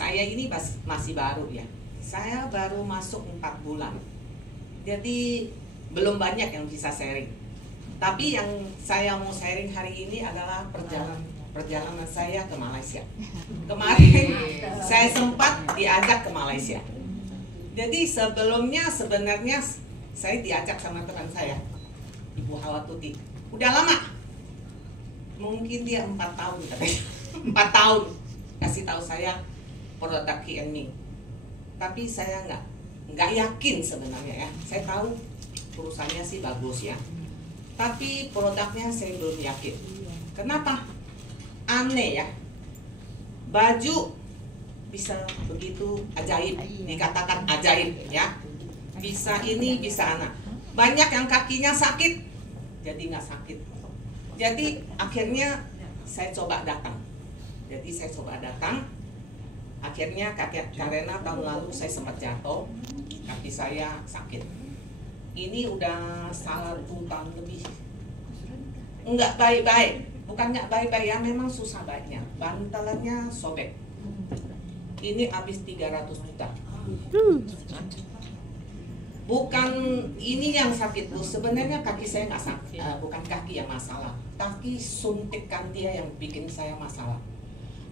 Saya ini masih baru ya. Saya baru masuk 4 bulan. Jadi belum banyak yang bisa sharing. Tapi yang saya mau sharing hari ini adalah perjalanan saya ke Malaysia. Kemarin saya sempat diajak ke Malaysia. Jadi sebelumnya sebenarnya saya diajak sama teman saya, Ibu Hawa Tuti. Udah lama. Mungkin dia 4 tahun katanya. 4 tahun kasih tahu saya produk KNMing. Tapi saya nggak yakin sebenarnya ya. Saya tahu perusahaannya sih bagus ya. Tapi produknya saya belum yakin. Kenapa? Aneh ya. Baju bisa begitu ajaib, dikatakan ajaib ya. Bisa ini, bisa anak. Banyak yang kakinya sakit, jadi nggak sakit. Jadi akhirnya saya coba datang. Akhirnya karena tahun lalu saya sempat jatuh, kaki saya sakit. Ini udah 1 tahun lebih. Enggak baik-baik, bukan nggak baik-baik ya, memang susah baiknya. Bantalannya sobek. Ini habis 300 juta. Bukan ini yang sakit Bu, sebenarnya kaki saya nggak sakit, bukan kaki yang masalah, tapi suntikan dia yang bikin saya masalah.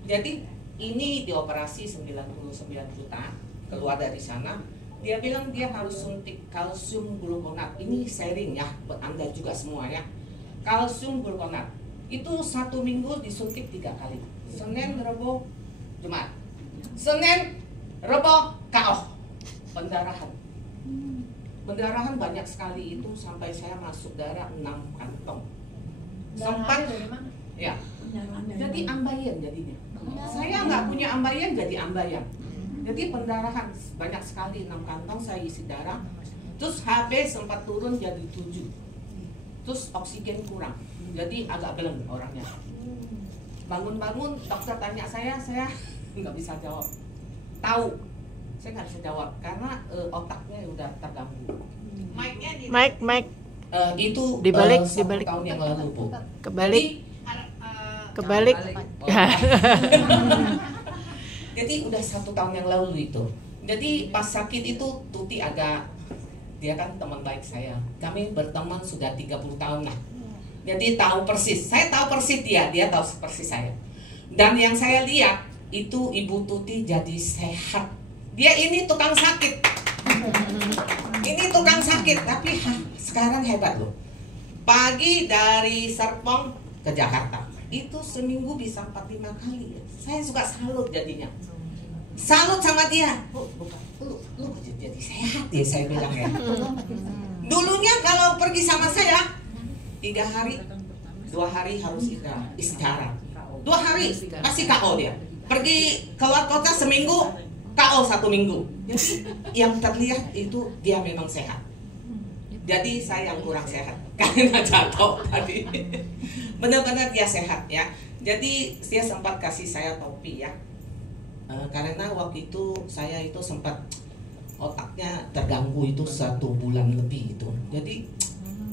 Jadi ini dioperasi 99 juta, keluar dari sana. Dia bilang dia harus suntik kalsium glukonat. Ini sharing ya buat Anda juga semua ya. Kalsium glukonat itu 1 minggu disuntik 3 kali. Senin, Rabu, Jumat. Senin, Rabu, KO. Pendarahan. Pendarahan banyak sekali itu sampai saya masuk darah 6 kantong. Sempat ya. Jadi ambayan jadinya. Saya nggak punya ambayan jadi ambayan. Jadi pendarahan banyak sekali, 6 kantong saya isi darah. Terus HB sempat turun jadi 7. Terus oksigen kurang. Jadi agak beleng orangnya. Bangun-bangun dokter tanya saya nggak bisa jawab. Tahu, saya nggak bisa jawab karena otaknya udah terganggu. Mike. Itu dibalik 1 tahun yang lalu Bu. Kebalik. Jadi udah 1 tahun yang lalu itu. Jadi pas sakit itu Tuti dia kan teman baik saya. Kami berteman sudah 30 tahun lah. Jadi tahu persis. Saya tahu persis dia tahu persis saya. Dan yang saya lihat itu Ibu Tuti jadi sehat. Dia ini tukang sakit. Ini tukang sakit, tapi sekarang hebat loh. Pagi dari Serpong ke Jakarta. Itu seminggu bisa 4-5 kali. Saya suka salut jadinya. Salut sama dia. Lu jadi sehat ya, saya bilang ya. Dulunya kalau pergi sama saya 3 hari, 2 hari harus istirahat. 2 hari pasti KO dia. Pergi keluar kota seminggu, KO 1 minggu. Yang terlihat itu dia memang sehat. Jadi saya yang kurang sehat karena jatuh tadi. Benar-benar dia sehat ya. Jadi dia sempat kasih saya topi ya. Karena waktu itu saya itu sempat otaknya terganggu itu 1 bulan lebih itu. Jadi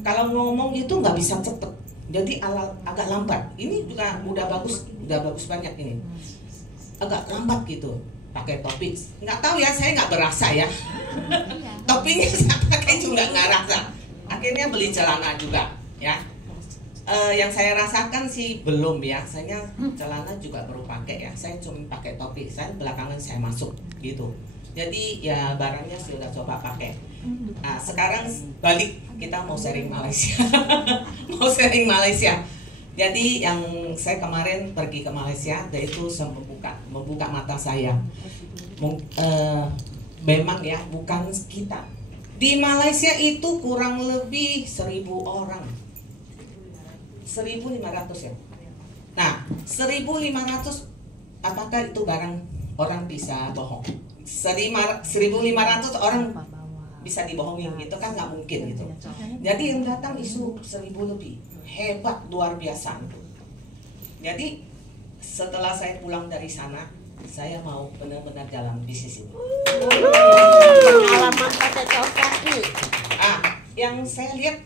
kalau ngomong itu nggak bisa cepet. Jadi agak lambat. Ini juga udah bagus banyak ini. Agak lambat gitu. Pakai topi, nggak tahu ya, saya nggak berasa ya. Topinya saya pakai juga nggak rasa. Akhirnya beli celana juga ya. Yang saya rasakan sih belum ya. Saya celana juga baru pakai ya. Saya cuma pakai topi. Saya belakangan saya masuk gitu. Jadi ya barangnya saya udah coba pakai. Nah sekarang balik, kita mau sharing Malaysia. Mau sharing Malaysia. Jadi yang saya kemarin pergi ke Malaysia, yaitu membuka mata saya. Memang ya, bukan kita. Di Malaysia itu kurang lebih 1.000 orang. 1.500 ya. Nah, 1.500 apakah itu barang orang bisa bohong? 1.500 orang bisa dibohongin, itu kan nggak mungkin gitu. Jadi yang datang isu 1.000 lebih. Hebat, luar biasa. Jadi setelah saya pulang dari sana, saya mau benar-benar jalan bisnis ini. Pengalaman pakai kaos kaki. Yang saya lihat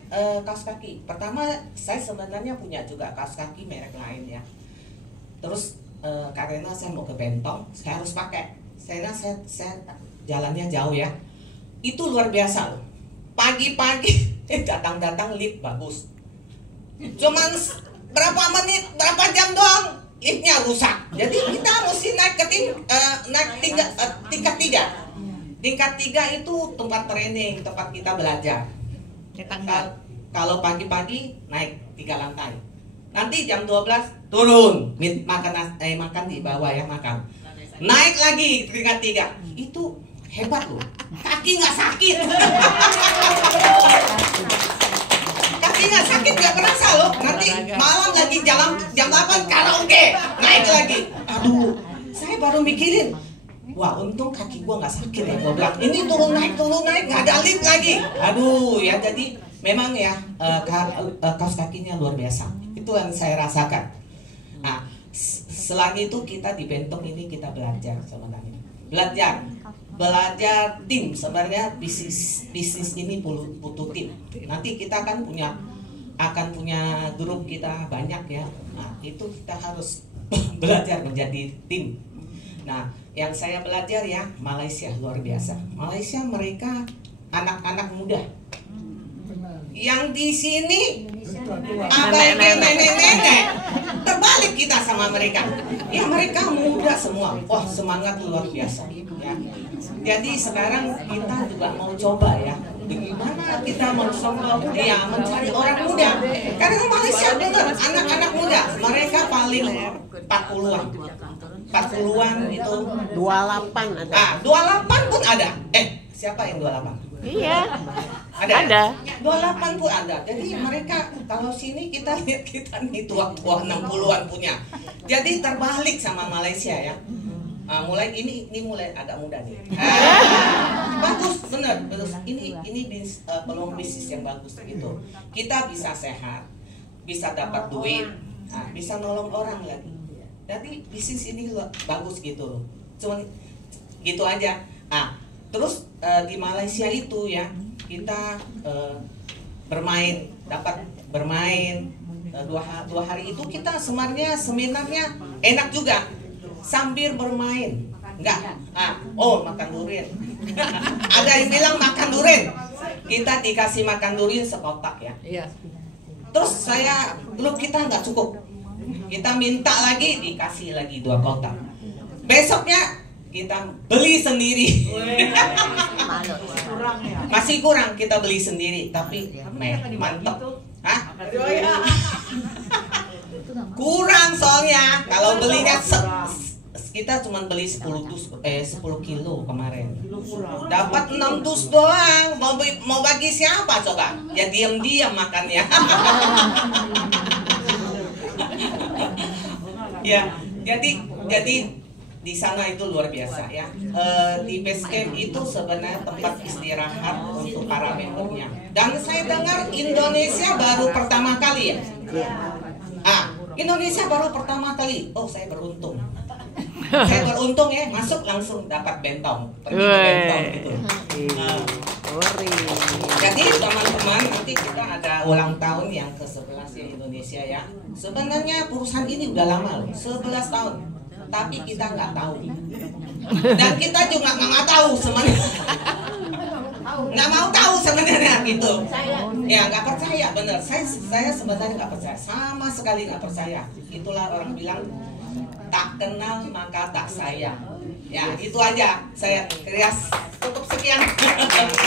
kaos kaki. Pertama, saya sebenarnya punya juga kaos kaki merek lain ya. Terus karena saya mau ke Bentong, saya harus pakai. saya jalannya jauh ya. Itu luar biasa loh. Pagi-pagi datang-datang lift bagus. Cuman berapa menit, berapa jam doang liftnya rusak. Jadi kita mesti naik ke tingkat 3. Tingkat 3 itu tempat training, tempat kita belajar. Kalau pagi-pagi naik 3 lantai. Nanti jam 12 turun, makan di bawah ya, makan. Naik lagi tingkat 3. Itu hebat loh. Kaki nggak sakit. Kaki nggak sakit, nggak berasa loh. Nanti malam lagi jam 8 karaoke, naik lagi. Aduh, saya baru mikirin, wah untung kaki gua nggak sakit ya. Gua bilang ini turun naik, nggak ada lift lagi. Aduh ya, jadi memang ya kaos kakinya luar biasa. Itu yang saya rasakan. Nah, selagi itu kita di Bentong ini kita belajar sebenarnya. Belajar tim. Sebenarnya bisnis ini butuh tim. Nanti kita akan punya grup kita banyak ya. Nah, itu kita harus belajar menjadi tim. Nah, yang saya belajar ya, Malaysia luar biasa. Malaysia mereka anak-anak muda. Yang di sini nenek-nenek. Terbalik kita sama mereka. Ya mereka muda semua. Wah, semangat luar biasa ya. Jadi sekarang kita juga mau coba ya, bagaimana kita mencari orang muda. Karena Malaysia benar, anak-anak muda, mereka paling 40-an. 40-an itu 28 ada. 28 pun ada. Siapa yang 28? Iya. Ada. 28 pun ada. Jadi mereka kalau sini kita lihat kita nih tua-tua 60-an punya. Jadi terbalik sama Malaysia ya. Mulai ini mulai agak muda nih. Bagus, bener. Ini peluang bisnis yang bagus gitu. Kita bisa sehat, bisa dapat duit, bisa nolong orang lagi. Jadi bisnis ini bagus gitu loh. Cuman gitu aja. Terus di Malaysia itu ya kita dapat bermain 2 hari itu kita seminarnya enak juga. Sambil bermain, enggak, makan durian. Ada yang bilang makan durian, kita dikasih makan durian sekotak ya. Terus grup kita nggak cukup, kita minta lagi, dikasih lagi 2 kotak. Besoknya kita beli sendiri. Masih kurang, kita beli sendiri, tapi mantap. Kurang soalnya kalau belinya kita cuma beli 10 kilo kemarin. Dapat 6 dus doang. Mau bagi siapa coba? Ya diam-diam makannya. Ya, jadi di sana itu luar biasa ya. Di base camp itu sebenarnya tempat istirahat untuk para membernya. Dan saya dengar Indonesia baru pertama kali ya. Indonesia baru pertama kali. Oh, saya beruntung. Saya beruntung ya, masuk langsung dapat Bentong. Pergi ke Bentong gitu. Jadi teman-teman, nanti kita ada ulang tahun yang ke-11 ya Indonesia ya. Sebenarnya perusahaan ini udah lama loh, 11 tahun. Tapi kita nggak tahu. Dan kita juga nggak tahu sebenarnya. Nggak mau tahu sebenarnya gitu. Ya nggak percaya, bener. Saya sebenarnya nggak percaya, sama sekali nggak percaya. Itulah orang bilang tak kenal maka tak sayang. Ya itu aja. Saya Krias, cukup sekian.